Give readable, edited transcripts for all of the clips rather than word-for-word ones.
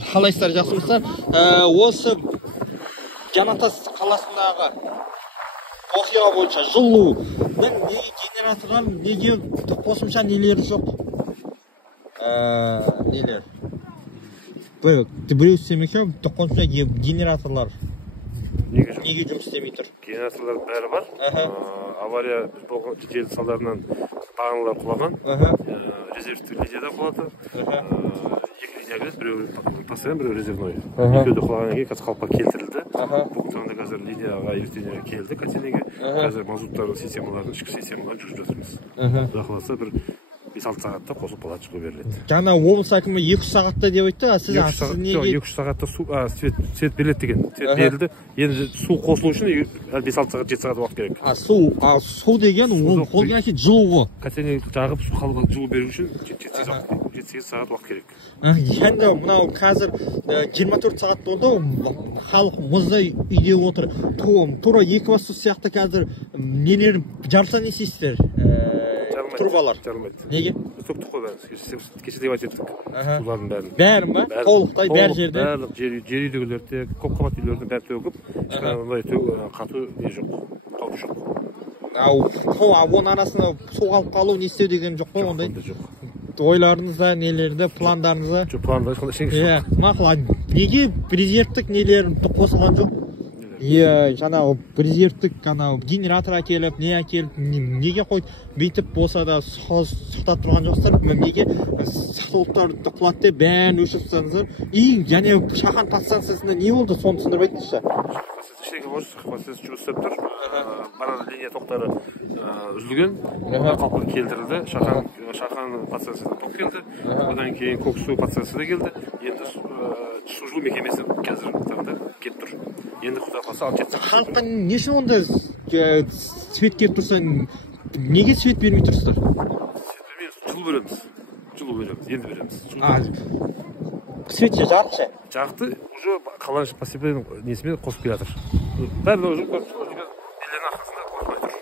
қалайсыздар, жақсымысыздар? Осы Жанатас қаласындағы оқиға бойынша жылудың неге генераторлар, неге қосымша нелері жоқ? Нелер? Біреу істемесе, қосымша генераторлар неге жұмыс істемей тұр? Генераторлар бәрі бар. Авария болған жел салдарынан бағаналар құлаған. Резервтік линияда құлады. Екі линия кіреді, біреу постоянно, біреу резервной. Екеуі де құлағаннан кейін қазір қалыпқа келтірілді. Бүгін таңда қазір линияға ертеңіне келді катенеге. Қазір мазуттардың системаларын, ішкі системаларын жүргізіп жатырмыз. Құдай қаласа бір 5-6 сағатта қосып болады, шығу беріледі. Жаңа облыс әкімі 2-3 сағатта деп айтты, сіз неге? 2-3 сағатта свет беріледі деген. Свет берілді. Енді су қосылу үшін 5-6 сағат, 7 сағат уақыт керек. Су деген ол қолға жылу ғой. Катене жағып халыққа жылу беру үшін 7-8 сағат уақыт керек. Енді мынау қазір 24 сағат болды, халық мұздай үйде отыр. Тура Екібастұз сияқты қазір нелер жарылса не істейсіздер? Турбалар. Жарылмайды. Неге? Сөктік қой бәрін. Кеше де айтып едік. Сулардың бәрін. Бәрін ба? Толықтай бәр жерде? Барлық жер үйдегілерде, көп қабат үйлердің бәрі төгіп, ешқандай қату не жоқ, қауіп жоқ. Оның арасында су қалып қалу не істеу деген жоқ қой ондай? Жоқ. Ойларыңызда, нелерді, пландарыңызда? Жоқ, планда ешқандай ештеңе жоқ. Мақұл, неге резервтік нелер қосылған жоқ? Жаңағы резервтік генератор әкеліп, не әкеліп, неге қойды? Бүйтіп болса да сұқтап тұрған жоқсыздар. Неге сатылықтарды құлады деп бәрін өшіріп тастадыңыздар? Және шахан подстанциясында не болды? Соны түсіндіріп айтыңызшы. Ештеңе жоқ, жұмыс істеп тұр. Бара линия тоқтары үзілген, қалыпқа келтірілді. Шахан подстанциясына тоқ келді. Одан кейін Көксу подстанциясына келді. Енді су жылу мекемесі қазір таңда келіп тұр. Енді құдай қаласа алып жетсек. Халыққа не үшін онда свет келіп тұрса, неге свет бермей тұрсыздар? Свет бермейміз, жылу береміз. Жылу береміз, енді береміз. Свет жарықшы? Жарықты уже қаланың постепенно несімен қосып келе жатыр. Бәрі уже нелердің арқасында қосылмай тұр.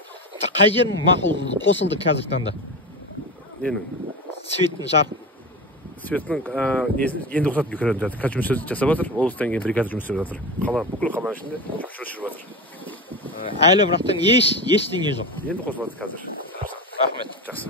Қай жер мақұл қосылды қазіргі таңда? Ненің? Светтің жарық. Светтің енді ұқсат бекірен жатыр. Қазір жұмыс жасап жатыр. Облыстан кейін бригада жұмыс жасап жатыр. Бүкіл қаланың ішінде жұмыс жүріп жатыр. Әлі бірақтан ештеңе жоқ. Енді қосылады қазір. Рахмет. Жақсы.